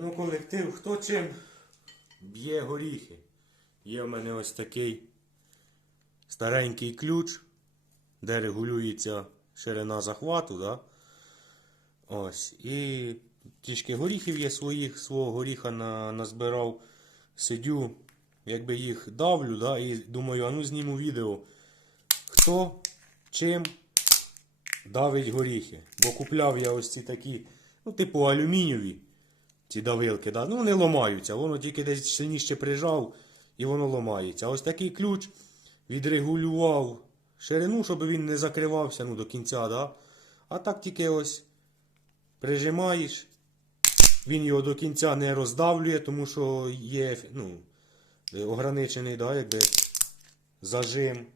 Ну, колектив, хто чим б'є горіхи. Є в мене ось такий старенький ключ, де регулюється ширина захвату. Да? Ось. І трішки горіхів є своїх, свого горіха на, назбирав. Сидю, якби їх давлю, да? і думаю, а ну зніму відео. Хто чим давить горіхи. Бо купляв я ось ці такі, ну, типу алюмінієві ці давилки, да? ну вони ламаються, воно тільки десь сильніше прижав і воно ламається. А ось такий ключ відрегулював ширину, щоб він не закривався ну, до кінця. Да? А так тільки ось прижимаєш, він його до кінця не роздавлює, тому що є ну, ограничений да, якби, зажим.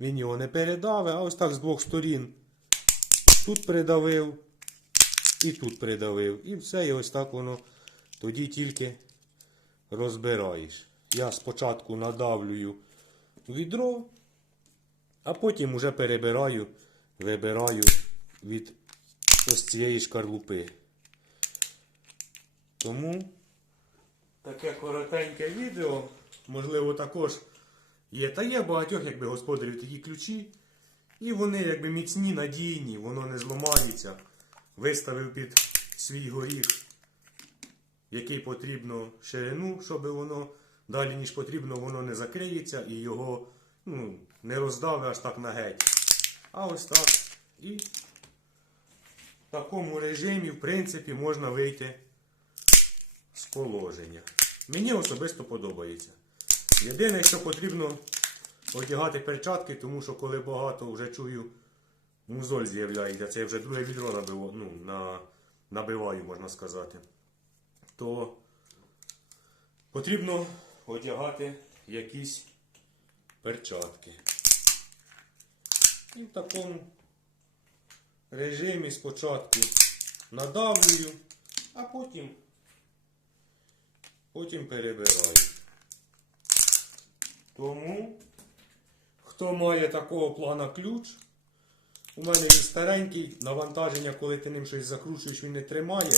Він його не передавить, а ось так з двох сторін. Тут придавив, і тут придавив. І все, і ось так воно тоді тільки розбираєш. Я спочатку надавлюю відро, а потім уже перебираю, вибираю від ось цієї шкарлупи. Тому таке коротеньке відео, можливо, також є. Та є багатьох, якби господарів такі ключі. І вони якби міцні, надійні, воно не зламається. Виставив під свій горіх, який потрібно ширину, щоб воно далі, ніж потрібно, воно не закриється і його ну, не роздавить аж так на геть. А ось так. І в такому режимі, в принципі, можна вийти з положення. Мені особисто подобається. Єдине, що потрібно одягати перчатки, тому що коли багато вже чую, музоль з'являється, це вже друге відро набив, ну, на, набиваю, можна сказати, то потрібно одягати якісь перчатки. І в такому режимі спочатку надавлюю, а потім, потім перебираю. Тому, хто має такого плана ключ, у мене він старенький, навантаження, коли ти ним щось закручуєш, він не тримає.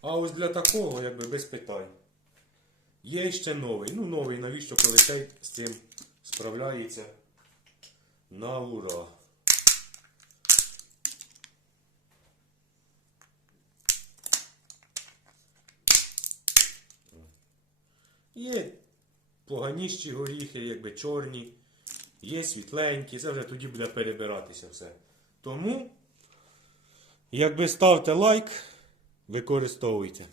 А ось для такого, якби без питань. Є ще новий. Ну, новий, навіщо, коли цей з цим справляється на ура. Є поганіші горіхи, якби чорні, є світленькі, це вже тоді буде перебиратися все. Тому, якби ставте лайк, використовуйте.